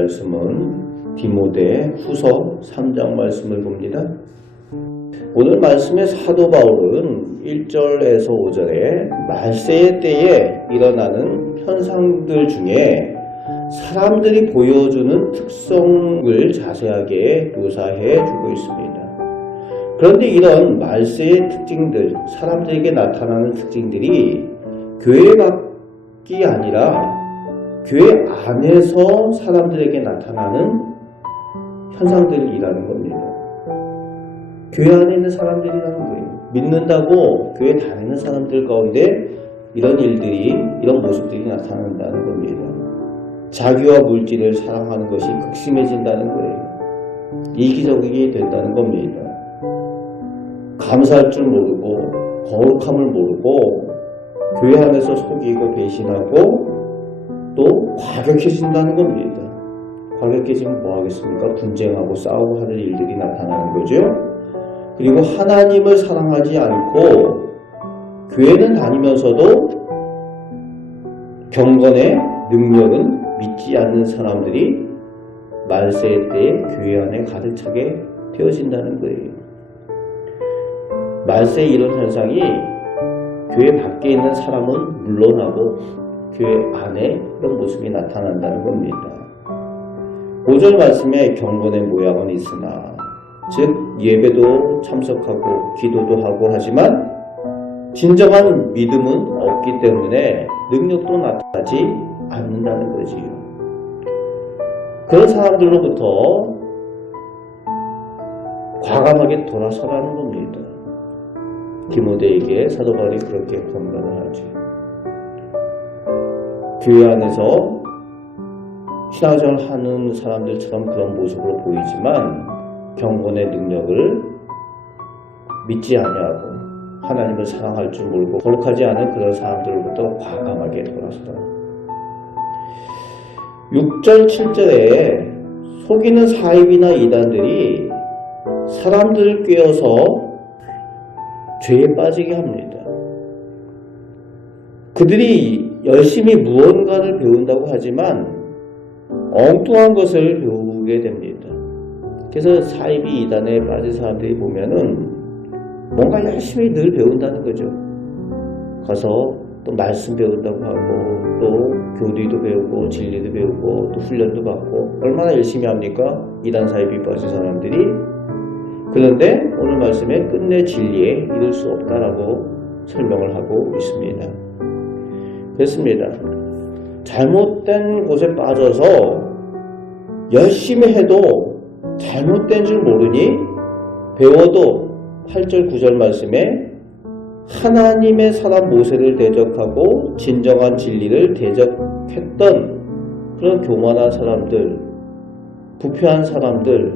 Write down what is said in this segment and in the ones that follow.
말씀은 디모데 후서 3장 말씀을 봅니다. 오늘 말씀의 사도 바울은 1절에서 5절에 말세의 때에 일어나는 현상들 중에 사람들이 보여주는 특성을 자세하게 묘사해 주고 있습니다. 그런데 이런 말세의 특징들, 사람들에게 나타나는 특징들이 교회 밖이 아니라 교회 안에서 사람들에게 나타나는 현상들이라는 겁니다. 교회 안에 있는 사람들이라는 거예요. 믿는다고 교회 다니는 사람들 가운데 이런 일들이, 이런 모습들이 나타난다는 겁니다. 자기와 물질을 사랑하는 것이 극심해진다는 거예요. 이기적이게 된다는 겁니다. 감사할 줄 모르고 거룩함을 모르고 교회 안에서 속이고 배신하고 또 과격해진다는 겁니다. 과격해지면 뭐 하겠습니까? 분쟁하고 싸우고 하는 일들이 나타나는 거죠. 그리고 하나님을 사랑하지 않고 교회는 다니면서도 경건의 능력은 믿지 않는 사람들이 말세의 때에 교회 안에 가득 차게 되어진다는 거예요. 말세의 이런 현상이 교회 밖에 있는 사람은 물론하고 교회 안에 이런 모습이 나타난다는 겁니다. 5절 말씀에 경건의 모양은 있으나 즉 예배도 참석하고 기도도 하고 하지만 진정한 믿음은 없기 때문에 능력도 나타나지 않는다는 거지요. 그런 사람들로부터 과감하게 돌아서라는 겁니다. 디모데에게 사도 바울이 그렇게 권면을 하죠. 교회 안에서 신앙생활 하는 사람들처럼 그런 모습으로 보이지만 경건의 능력을 믿지 아니하고 하나님을 사랑할 줄 모르고 거룩하지 않은 그런 사람들로부터 과감하게 돌아서라. 6절 7절에 속이는 사입이나 이단들이 사람들을 꿰어서 죄에 빠지게 합니다. 그들이 열심히 무언가를 배운다고 하지만 엉뚱한 것을 배우게 됩니다. 그래서 사입이 이단에 빠진 사람들이 보면은 뭔가 열심히 늘 배운다는 거죠. 가서 또 말씀 배운다고 하고 또 교리도 배우고 진리도 배우고 또 훈련도 받고 얼마나 열심히 합니까? 이단 사입이 빠진 사람들이. 그런데 오늘 말씀에 끝내 진리에 이룰 수 없다라고 설명을 하고 있습니다. 그렇습니다. 잘못된 곳에 빠져서 열심히 해도 잘못된 줄 모르니 배워도 8절 9절 말씀에 하나님의 사람 모세를 대적하고 진정한 진리를 대적했던 그런 교만한 사람들, 부패한 사람들,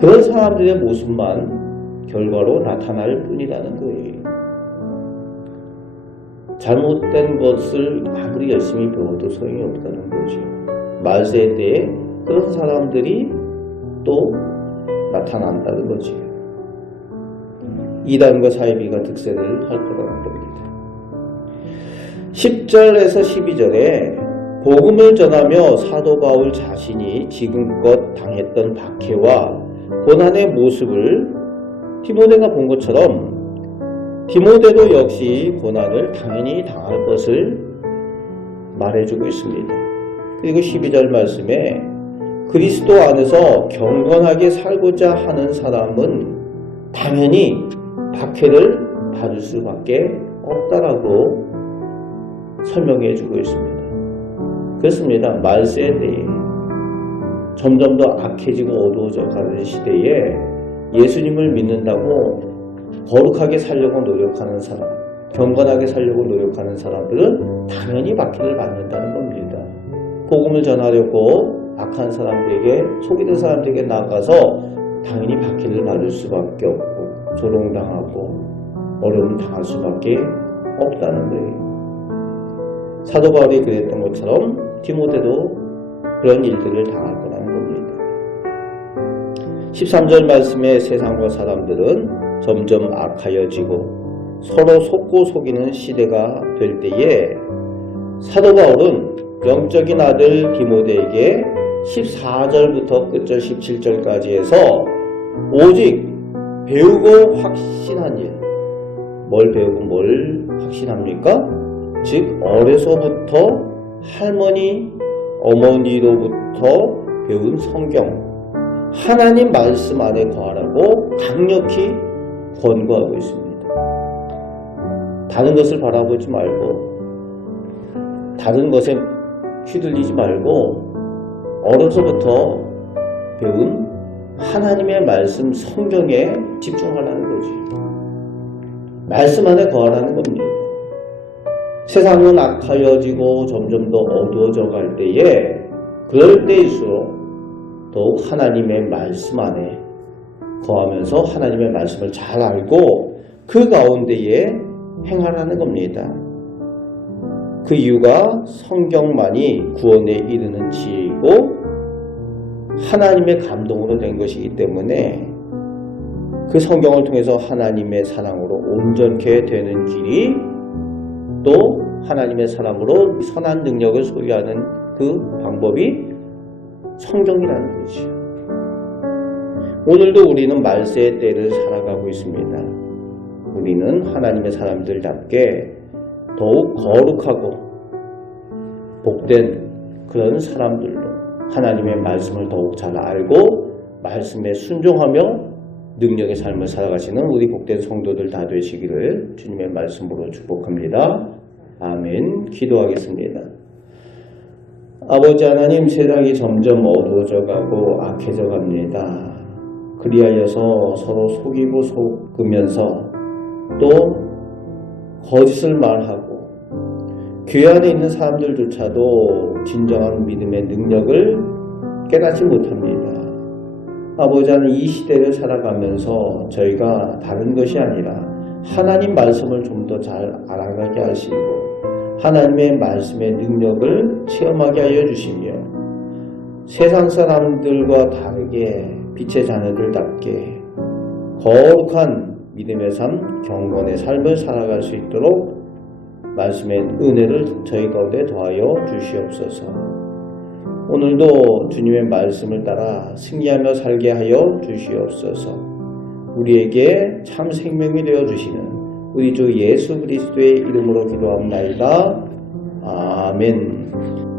그런 사람들의 모습만 결과로 나타날 뿐이라는 거예요. 잘못된 것을 아무리 열심히 배워도 소용이 없다는 거죠. 말세 때에 그런 사람들이 또 나타난다는 거죠. 이단과 사이비가 득세를 할 거라는 겁니다. 10절에서 12절에 복음을 전하며 사도 바울 자신이 지금껏 당했던 박해와 고난의 모습을 디모데가 본 것처럼 디모데도 역시 고난을 당연히 당할 것을 말해주고 있습니다. 그리고 12절 말씀에 그리스도 안에서 경건하게 살고자 하는 사람은 당연히 박해를 받을 수밖에 없다라고 설명해 주고 있습니다. 그렇습니다. 말세의 때에 점점 더 악해지고 어두워져 가는 시대에 예수님을 믿는다고 거룩하게 살려고 노력하는 사람, 경건하게 살려고 노력하는 사람들은 당연히 박해를 받는다는 겁니다. 복음을 전하려고 악한 사람들에게, 속이는 사람들에게 나가서 당연히 박해를 받을 수밖에 없고 조롱당하고 어려움을 당할 수밖에 없다는 거예요. 사도 바울이 그랬던 것처럼 디모데도 그런 일들을 당할 거라는 겁니다. 13절 말씀에 세상과 사람들은 점점 악하여지고 서로 속고 속이는 시대가 될 때에 사도 바울은 영적인 아들 디모데에게 14절부터 끝절 17절까지 해서 오직 배우고 확신한 일. 뭘 배우고 뭘 확신합니까? 즉 어려서부터 할머니, 어머니로부터 배운 성경, 하나님 말씀 안에 거하라고 강력히 권고하고 있습니다. 다른 것을 바라보지 말고 다른 것에 휘둘리지 말고 어려서부터 배운 하나님의 말씀 성경에 집중하라는 거지. 말씀 안에 거하라는 겁니다. 세상은 악하여지고 점점 더 어두워져 갈 때에 그럴 때일수록 더욱 하나님의 말씀 안에 거하면서 하나님의 말씀을 잘 알고 그 가운데에 행하라는 겁니다. 그 이유가 성경만이 구원에 이르는 지혜이고 하나님의 감동으로 된 것이기 때문에 그 성경을 통해서 하나님의 사랑으로 온전케 되는 길이 또 하나님의 사랑으로 선한 능력을 소유하는 그 방법이 성경이라는 거지요. 오늘도 우리는 말세의 때를 살아가고 있습니다. 우리는 하나님의 사람들답게 더욱 거룩하고 복된 그런 사람들로 하나님의 말씀을 더욱 잘 알고 말씀에 순종하며 능력의 삶을 살아가시는 우리 복된 성도들 다 되시기를 주님의 말씀으로 축복합니다. 아멘. 기도하겠습니다. 아버지 하나님, 세상이 점점 어두워져 가고 악해져 갑니다. 그리하여서 서로 속이고 속으면서 또 거짓을 말하고 교회 안에 있는 사람들조차도 진정한 믿음의 능력을 깨닫지 못합니다. 아버지 하나님, 이 시대를 살아가면서 저희가 다른 것이 아니라 하나님 말씀을 좀 더 잘 알아가게 하시고 하나님의 말씀의 능력을 체험하게 하여 주시며 세상 사람들과 다르게 빛의 자녀들답게 거룩한 믿음의 삶, 경건의 삶을 살아갈 수 있도록 말씀의 은혜를 저희 가운데 더하여 주시옵소서. 오늘도 주님의 말씀을 따라 승리하며 살게 하여 주시옵소서. 우리에게 참 생명이 되어 주시는 우리 주 예수 그리스도의 이름으로 기도합나이다. 아멘.